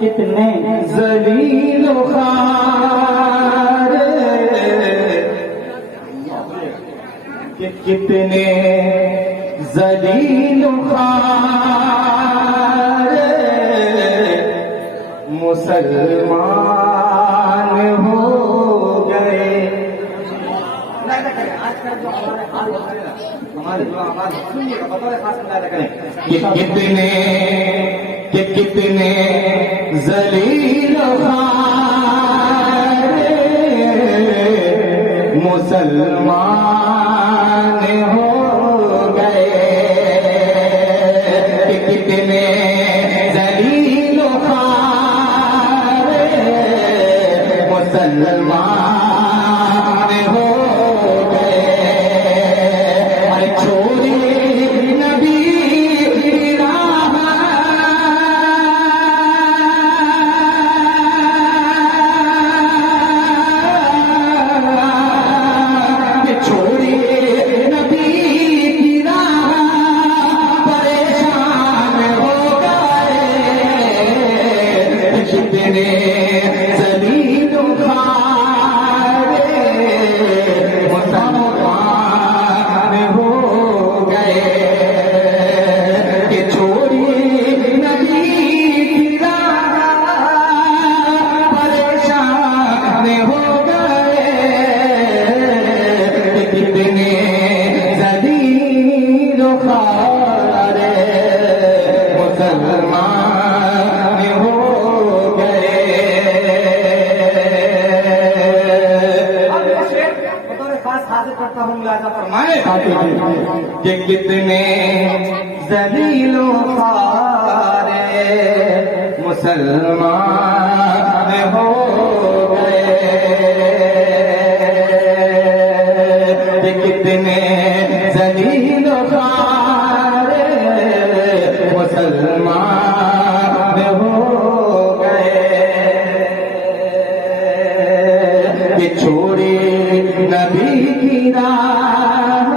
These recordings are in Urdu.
کتنے ذلیل و خوار، کتنے ذلیل و خوار مسلمان ہو گئے۔ کتنے ذلیل و خوار مسلمان ہو گئے، کتنے ذلیل و خوار مسلمان ہو گئے۔ کہ کتنے ذلیل و خوار مسلمان ہو گئے، کہ کتنے ذلیل و خوار مسلمان ہو گئے، کہ چھوڑی نبی کی راہ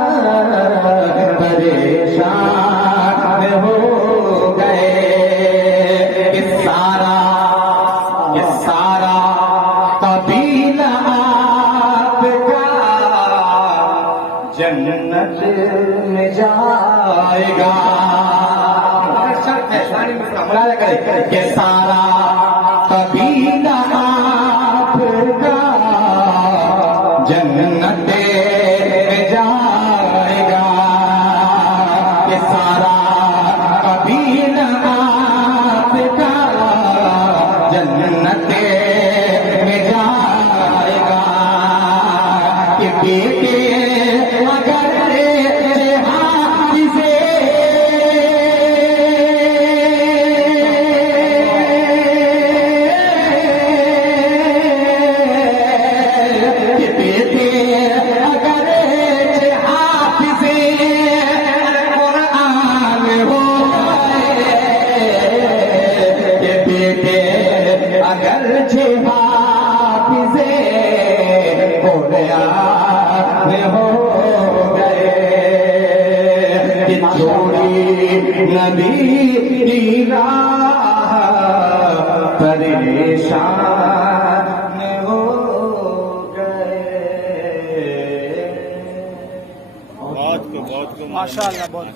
پریشان ہو گئے، کہ سارا قبیلہ آپ کا جنت میں جائے گا۔ کہ سارا قبیلہ آپ کا جنت میں جائے گا، کہ سارا قبیلہ آپ کا جنت میں جائے گا، کہ بیٹے اگر نبی کی راہ پریشان ہو گئے۔ بہت کو ماشاء اللہ، بہت